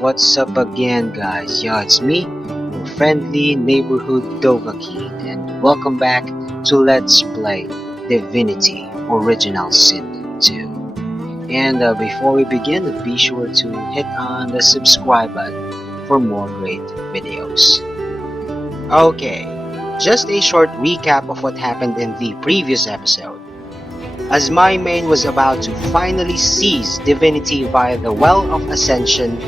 What's up again, guys? Yeah, it's me, your friendly neighborhood Dovahkiin, and welcome back to Let's Play Divinity Original Sin 2. And before we begin, be sure to hit on the subscribe button for more great videos. Okay, just a short recap of what happened in the previous episode. As my main was about to finally seize divinity via the Well of Ascension,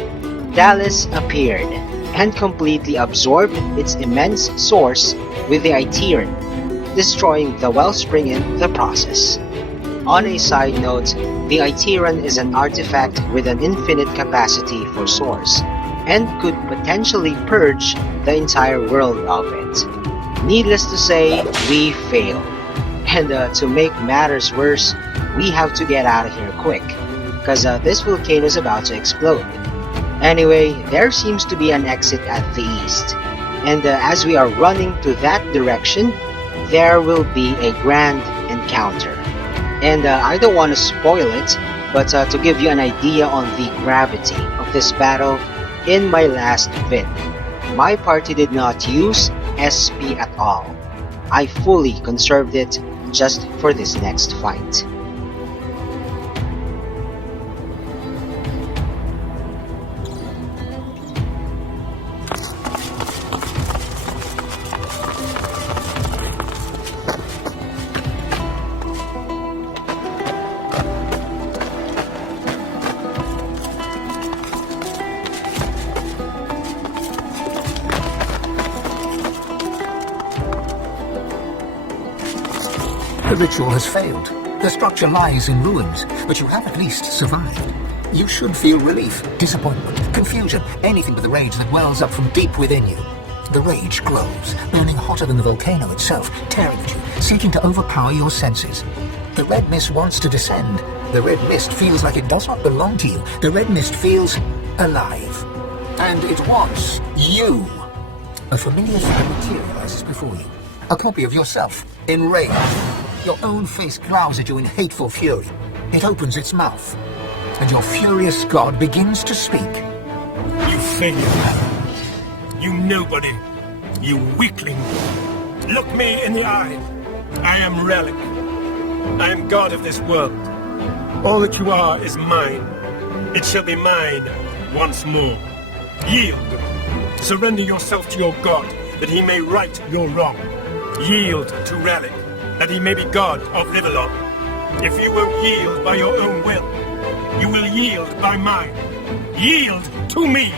Dallas appeared and completely absorbed its immense source with the Iteran, destroying the wellspring in the process. On a side note, the Iteran is an artifact with an infinite capacity for source, and could potentially purge the entire world of it. Needless to say, we failed. And to make matters worse, we have to get out of here quick, because this volcano is about to explode. Anyway, there seems to be an exit at the east, and as we are running to that direction, there will be a grand encounter. And I don't want to spoil it, but to give you an idea on the gravity of this battle, in my last vid, my party did not use SP at all. I fully conserved it just for this next fight. The ritual has failed. The structure lies in ruins, but you have at least survived. You should feel relief, disappointment, confusion, anything but the rage that wells up from deep within you. The rage glows, burning hotter than the volcano itself, tearing at you, seeking to overpower your senses. The red mist wants to descend. The red mist feels like it does not belong to you. The red mist feels alive. And it wants you. A familiar figure materializes before you. A copy of yourself, enraged. Your own face glowers at you in hateful fury. It opens its mouth, and your furious god begins to speak. You failure. You nobody. You weakling. Look me in the eye. I am Relic. I am god of this world. All that you are is mine. It shall be mine once more. Yield. Surrender yourself to your god, that he may right your wrong. Yield to Relic, that he may be god of Liverlock. If you won't yield by your own will, you will yield by mine. Yield to me!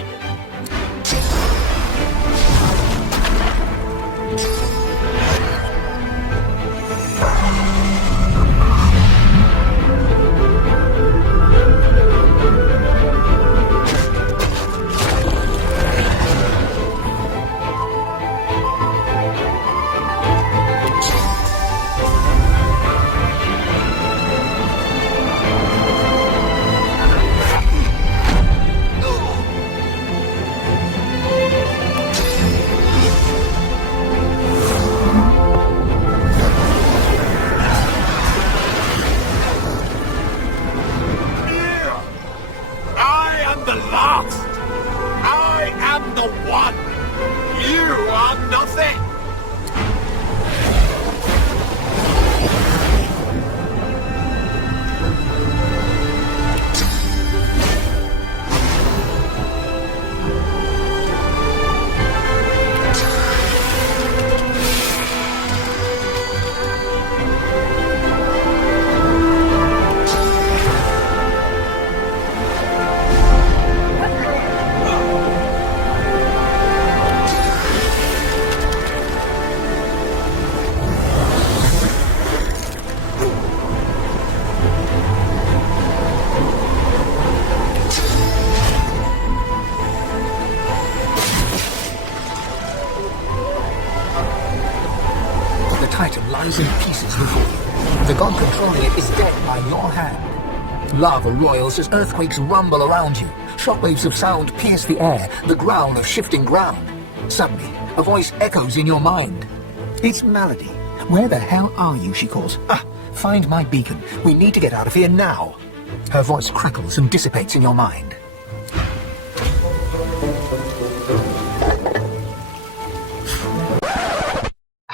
Lies in pieces before you. The god controlling it is dead by your hand. Lava roils as earthquakes rumble around you. Shockwaves of sound pierce the air, the growl of shifting ground. Suddenly, a voice echoes in your mind. It's Malady. Where the hell are you, she calls. Ah, find my beacon. We need to get out of here now. Her voice crackles and dissipates in your mind.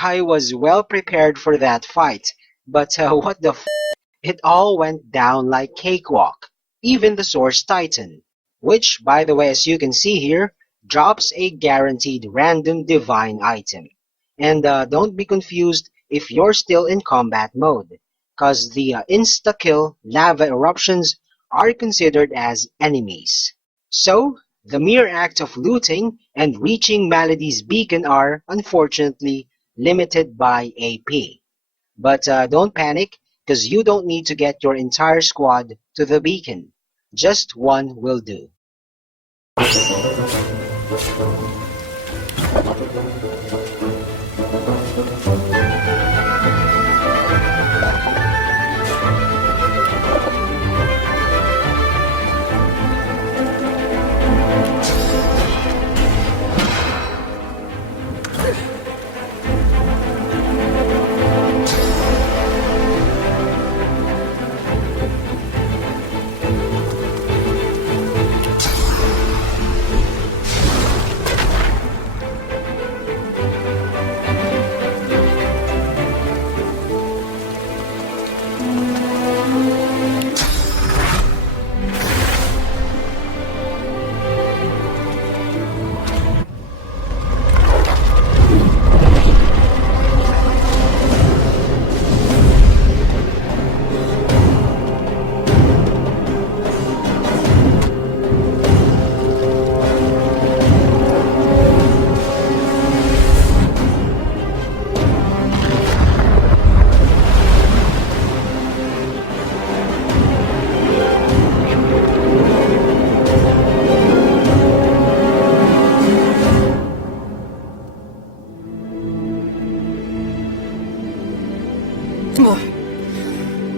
I was well prepared for that fight, but what the it all went down like cakewalk. Even the Source Titan, which, by the way, as you can see here, drops a guaranteed random divine item. And don't be confused if you're still in combat mode, cause the insta-kill lava eruptions are considered as enemies. So, the mere act of looting and reaching Malady's beacon are, unfortunately, limited by AP. But don't panic, because you don't need to get your entire squad to the beacon. Just one will do.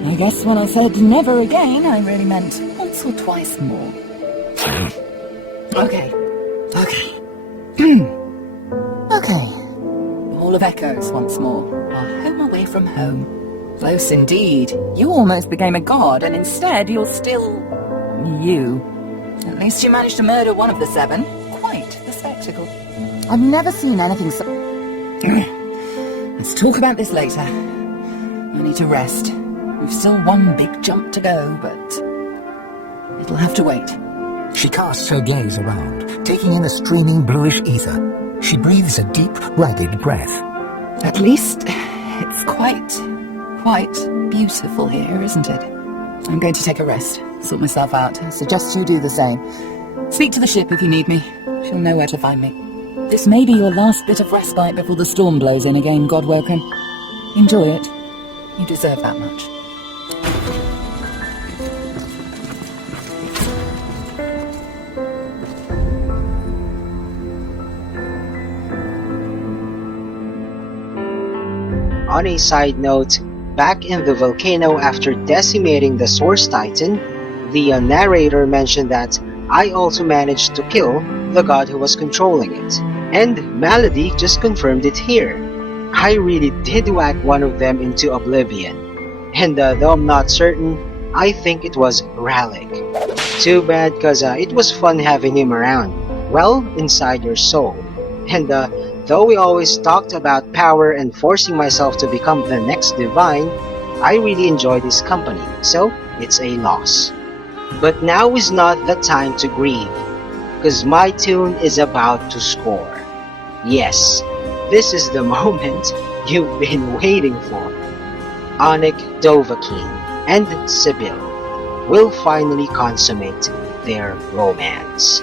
I guess when I said never again, I really meant once or twice more. Okay. Okay. Hall of Echoes once more. Our home away from home. Close indeed. You almost became a god, and instead you're still... you. At least you managed to murder one of the 7. Quite the spectacle. I've never seen anything so... Let's talk about this later. I need to rest. We've still one big jump to go, but it'll have to wait. She casts her gaze around, taking in the streaming bluish ether. She breathes a deep, ragged breath. At least it's quite beautiful here, isn't it? I'm going to take a rest, sort myself out. I suggest you do the same. Speak to the ship if you need me. She'll know where to find me. This may be your last bit of respite before the storm blows in again, Godwoken. Enjoy it. You deserve that much. On a side note, back in the volcano after decimating the Source Titan, the narrator mentioned that I also managed to kill the god who was controlling it. And Malady just confirmed it here. I really did whack one of them into oblivion. And though I'm not certain, I think it was Ralik. Too bad, cause it was fun having him around. Well, inside your soul. And though we always talked about power and forcing myself to become the next divine, I really enjoyed his company, so it's a loss. But now is not the time to grieve, cause my tune is about to score. Yes, this is the moment you've been waiting for. Onik Dovahkiin and Sebille will finally consummate their romance.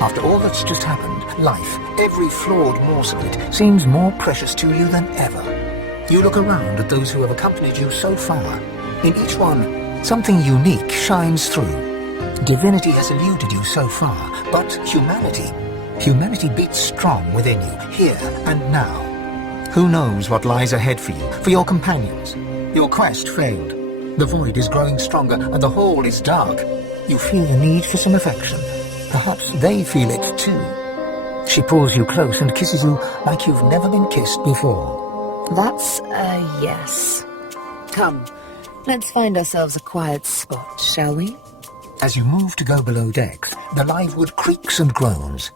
After all that's just happened, life, every flawed morsel of it, seems more precious to you than ever. You look around at those who have accompanied you so far. In each one, something unique shines through. Divinity has eluded you so far, but humanity beats strong within you, here and now. Who knows what lies ahead for you, for your companions? Your quest failed. The void is growing stronger, and the hall is dark. You feel the need for some affection. Perhaps they feel it too. She pulls you close and kisses you like you've never been kissed before. That's a yes. Come, let's find ourselves a quiet spot, shall we? As you move to go below decks, the live wood creaks and groans.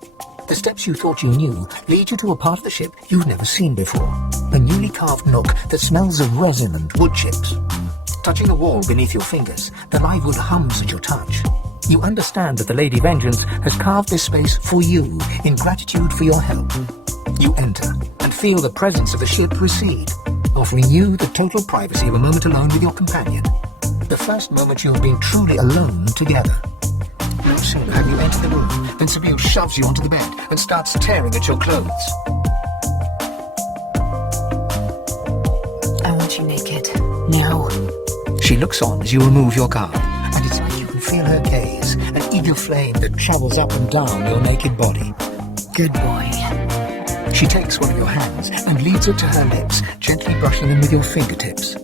The steps you thought you knew lead you to a part of the ship you've never seen before. A newly carved nook that smells of resin and wood chips. Touching the wall beneath your fingers, the live wood hums at your touch. You understand that the Lady Vengeance has carved this space for you in gratitude for your help. You enter and feel the presence of the ship recede, offering you the total privacy of a moment alone with your companion. The first moment you have been truly alone together. No sooner have you entered the room than Sebille shoves you onto the bed and starts tearing at your clothes. I want you naked. Now. She looks on as you remove your garb, and it's like you can feel her gaze, an eager flame that travels up and down your naked body. Good boy. She takes one of your hands and leads it to her lips, gently brushing them with your fingertips.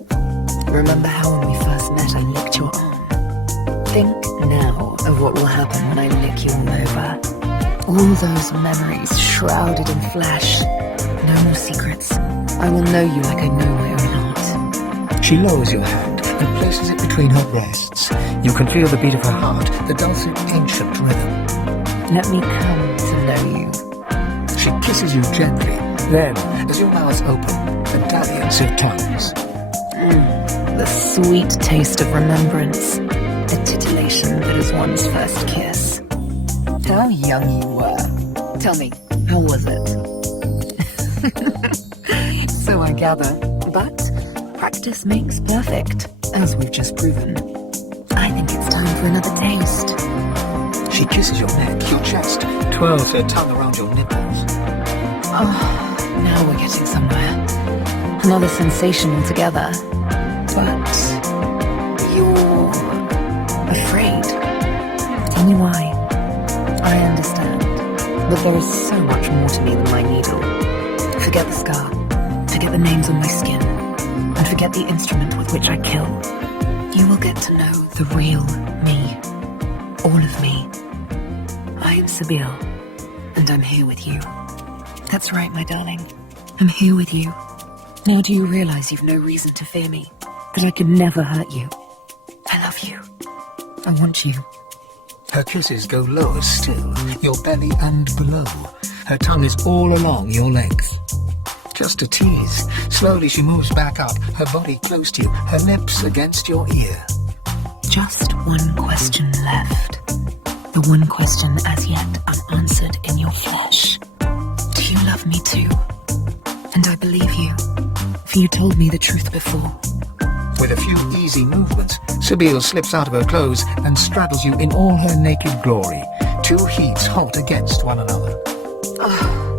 Remember how when we first met I licked your arm? Think now of what will happen when I lick you all over. All those memories shrouded in flesh. No more secrets. I will know you like I know my own heart. She lowers your hand and places it between her breasts. You can feel the beat of her heart, the dulcet, ancient rhythm. Let me come to know you. She kisses you gently. Then, as your mouths open, a dalliance of tongues. The sweet taste of remembrance. The titillation that is one's first kiss. How young you were. Tell me, how was it? So I gather. But practice makes perfect, as we've just proven. I think it's time for another taste. She kisses your neck, your chest, twirls her tongue around your nipples. Oh, now we're getting somewhere. Another sensation altogether. But you're afraid. Tell me why. I understand. But there is so much more to me than my needle. Forget the scar. Forget the names on my skin. And forget the instrument with which I kill. You will get to know the real me. All of me. I am Sebille. And I'm here with you. That's right, my darling. I'm here with you. Now do you realize you've no reason to fear me? That I could never hurt you. I love you. I want you. Her kisses go lower still, your belly and below. Her tongue is all along your length. Just a tease. Slowly she moves back up, her body close to you, her lips against your ear. Just one question left. The one question as yet unanswered in your flesh. Do you love me too? And I believe you, for you told me the truth before. With a few easy movements, Sebille slips out of her clothes and straddles you in all her naked glory. Two heats halt against one another. Oh,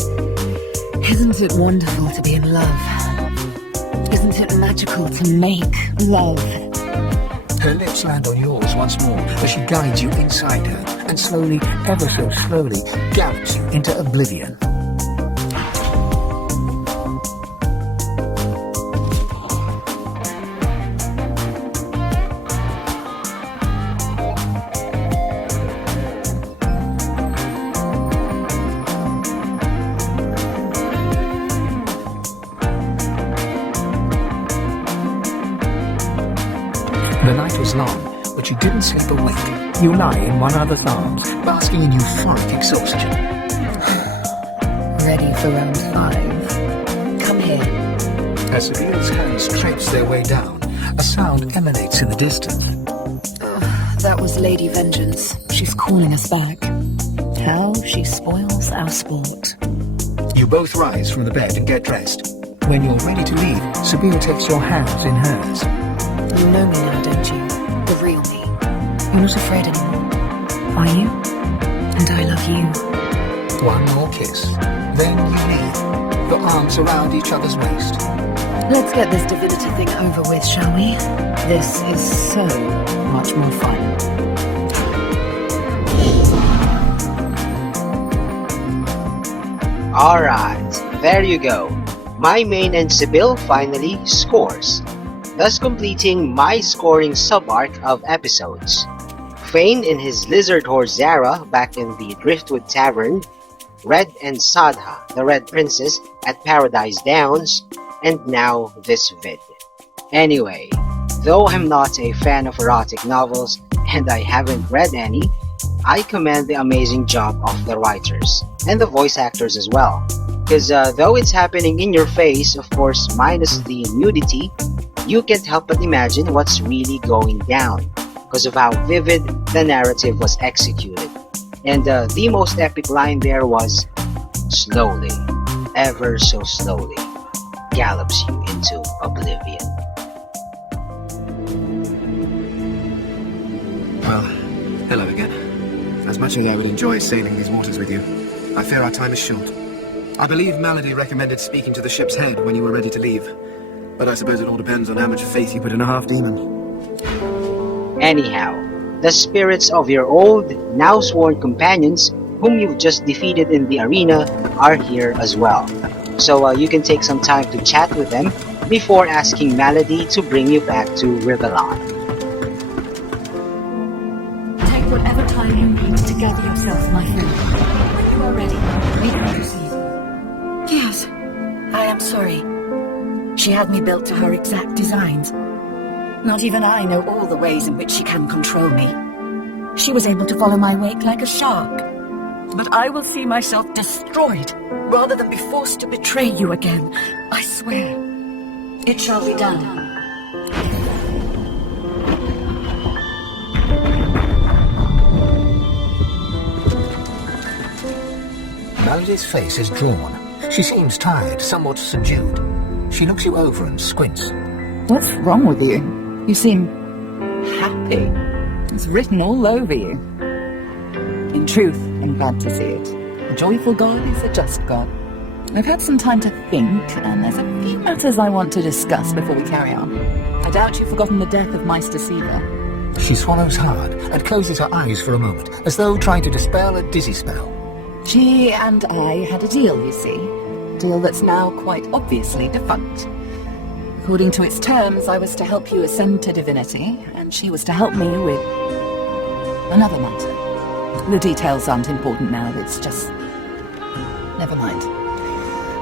isn't it wonderful to be in love? Isn't it magical to make love? Her lips land on yours once more as she guides you inside her and slowly, ever so slowly, gallops you into oblivion. The night was long, but you didn't sleep a wink. You lie in one another's arms, basking in euphoric exhaustion. Ready for round 5. Come here. As Sebille's hands trace their way down, a sound emanates in the distance. That was Lady Vengeance. She's calling us back. How she spoils our sport. You both rise from the bed and get dressed. When you're ready to leave, Sebille takes your hands in hers. You know me now, don't you? The real me. You're not afraid anymore, are you? And I love you. One more kiss. Then you leave, your arms around each other's waist. Let's get this divinity thing over with, shall we? This is so much more fun. Alright, there you go. My main and Sebille finally scores, thus completing my scoring sub-arc of episodes. Fane in his lizard horse Zara back in the Driftwood Tavern, Red and Sadha, the Red Princess, at Paradise Downs, and now this vid. Anyway, though I'm not a fan of erotic novels, and I haven't read any, I commend the amazing job of the writers and the voice actors as well. Because though it's happening in your face, of course, minus the nudity, you can't help but imagine what's really going down because of how vivid the narrative was executed. And the most epic line there was, "Slowly, ever so slowly, gallops you into oblivion." Well, hello again. As much as I would enjoy sailing these waters with you, I fear our time is short. I believe Malady recommended speaking to the ship's head when you were ready to leave. But I suppose it all depends on how much faith you put in a half-demon. Anyhow, the spirits of your old, now sworn companions, whom you've just defeated in the arena, are here as well. So you can take some time to chat with them before asking Malady to bring you back to Rivellon. Take whatever time you need to gather yourself, my friend. When you are ready, we can proceed. Yes, I am sorry. She had me built to her exact designs. Not even I know all the ways in which she can control me. She was able to follow my wake like a shark. But I will see myself destroyed rather than be forced to betray you again. I swear. It shall be done. Malady's face is drawn. She seems tired, somewhat subdued. She looks you over and squints. What's wrong with you? You seem happy. It's written all over you. In truth, I'm glad to see it. A joyful God is a just God. I've had some time to think, and there's a few matters I want to discuss before we carry on. I doubt you've forgotten the death of Meister Sebille. She swallows hard and closes her eyes for a moment, as though trying to dispel a dizzy spell. She and I had a deal, you see. A deal that's now quite obviously defunct. According to its terms, I was to help you ascend to divinity, and she was to help me with another matter. The details aren't important now, it's just... never mind.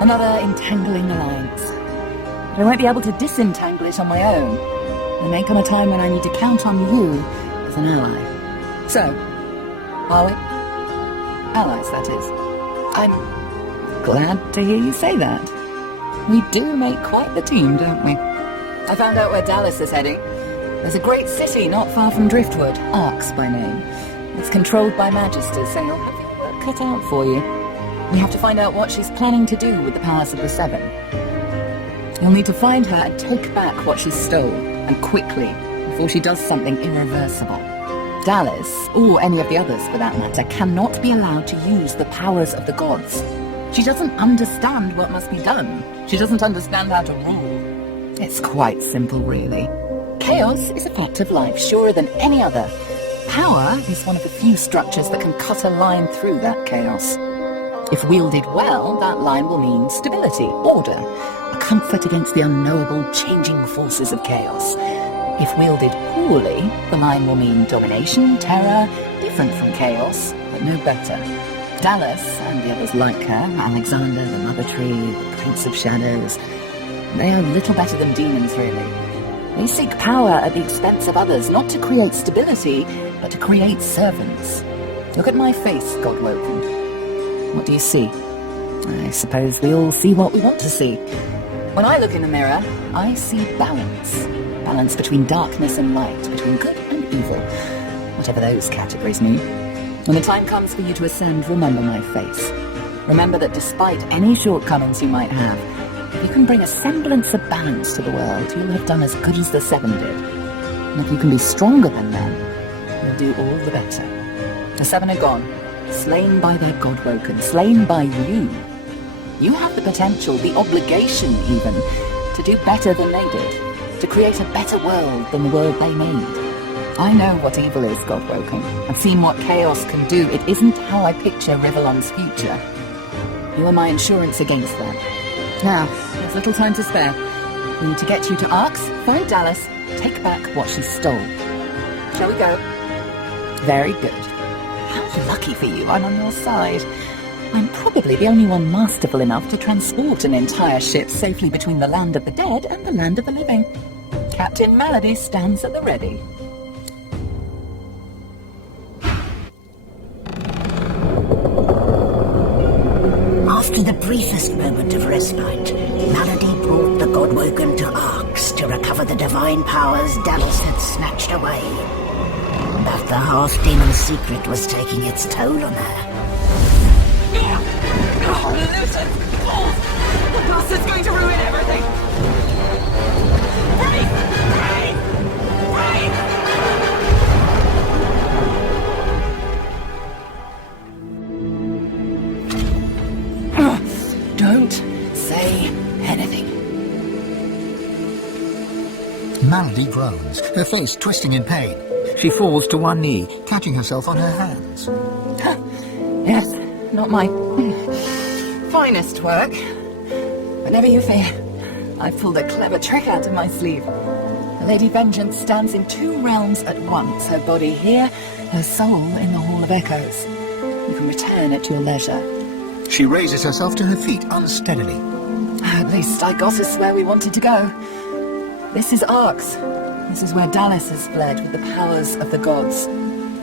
Another entangling alliance. But I won't be able to disentangle it on my own. There may come a time when I need to count on you as an ally. So, are we? Allies, that is. I'm glad to hear you say that. We do make quite the team, don't we? I found out where Dallas is heading. There's a great city not far from Driftwood, Arx by name. It's controlled by Magisters, so you'll have your work cut out for you. We have to find out what she's planning to do with the powers of the Seven. You'll need to find her and take back what she stole, and quickly, before she does something irreversible. Dallas, or any of the others for that matter, cannot be allowed to use the powers of the gods. She doesn't understand what must be done. She doesn't understand how to rule. It's quite simple, really. Chaos is a fact of life, surer than any other. Power is one of the few structures that can cut a line through that chaos. If wielded well, that line will mean stability, order, a comfort against the unknowable, changing forces of chaos. If wielded poorly, the line will mean domination, terror, different from chaos, but no better. Dallas, and the others like her, Alexander, the Mother Tree, the Prince of Shadows, they are little better than demons, really. They seek power at the expense of others, not to create stability, but to create servants. Look at my face, Godwoken. What do you see? I suppose we all see what we want to see. When I look in the mirror, I see balance. Balance between darkness and light, between good and evil, whatever those categories mean. When the time comes for you to ascend, remember my face. Remember that despite any shortcomings you might have, if you can bring a semblance of balance to the world, you'll have done as good as the Seven did. And if you can be stronger than them, you'll do all the better. The Seven are gone, slain by their Godwoken, slain by you. You have the potential, the obligation even, to do better than they did, to create a better world than the world they made. I know what evil is, Godwoken. I've seen what chaos can do. It isn't how I picture Rivellon's future. You are my insurance against that. Now, there's little time to spare. We need to get you to Arx, find Dallas, take back what she stole. Shall we go? Very good. How lucky for you, I'm on your side. I'm probably the only one masterful enough to transport an entire ship safely between the land of the dead and the land of the living. Captain Malady stands at the ready. After the briefest moment of respite, Melody brought the Godwoken to Arx to recover the divine powers Dallas had snatched away. But the half-demon secret was taking its toll on her. Oh, Lucius! Balls! The bastard's going to ruin everything! Break! Break! Break! Don't say anything. Melody groans, her face twisting in pain. She falls to one knee, catching herself on her hands. Yes, not my finest work. But never you fear. I've pulled a clever trick out of my sleeve. The Lady Vengeance stands in two realms at once, her body here, her soul in the Hall of Echoes. You can return at your leisure. She raises herself to her feet unsteadily. At least I got us where we wanted to go. This is Arx. This is where Dallas has fled with the powers of the gods.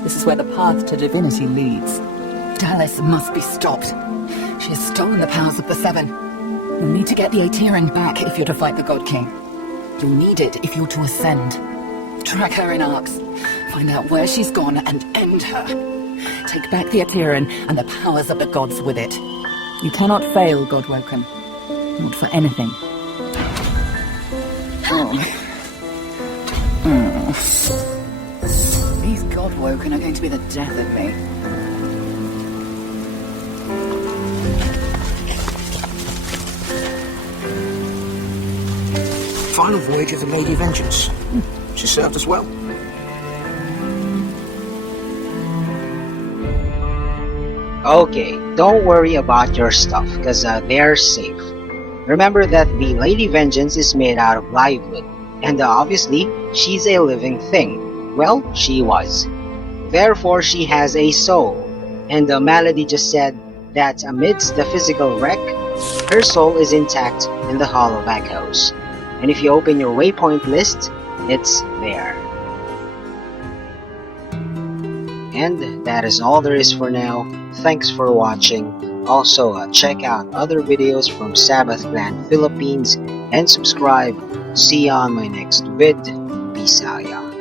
This is where the path to divinity leads. Dallas must be stopped. She has stolen the powers of the Seven. You'll need to get the Aetherin back if you're to fight the God King. You'll need it if you're to ascend. Track her in Arx. Find out where she's gone and end her. Take back the Aetherin and the powers of the gods with it. You cannot fail, Godwoken. Not for anything. These Godwoken are going to be the death of me. Final voyage of the Lady Vengeance. She served us well. Okay, don't worry about your stuff, cause they're safe. Remember that the Lady Vengeance is made out of live wood, and obviously, she's a living thing. Well, she was. Therefore, she has a soul, and Melody just said that amidst the physical wreck, her soul is intact in the Hall of Echoes. And if you open your waypoint list, it's there. And that is all there is for now. Thanks for watching. Also, check out other videos from Sabbath Clan Philippines and subscribe. See you on my next vid. Peace out, y'all.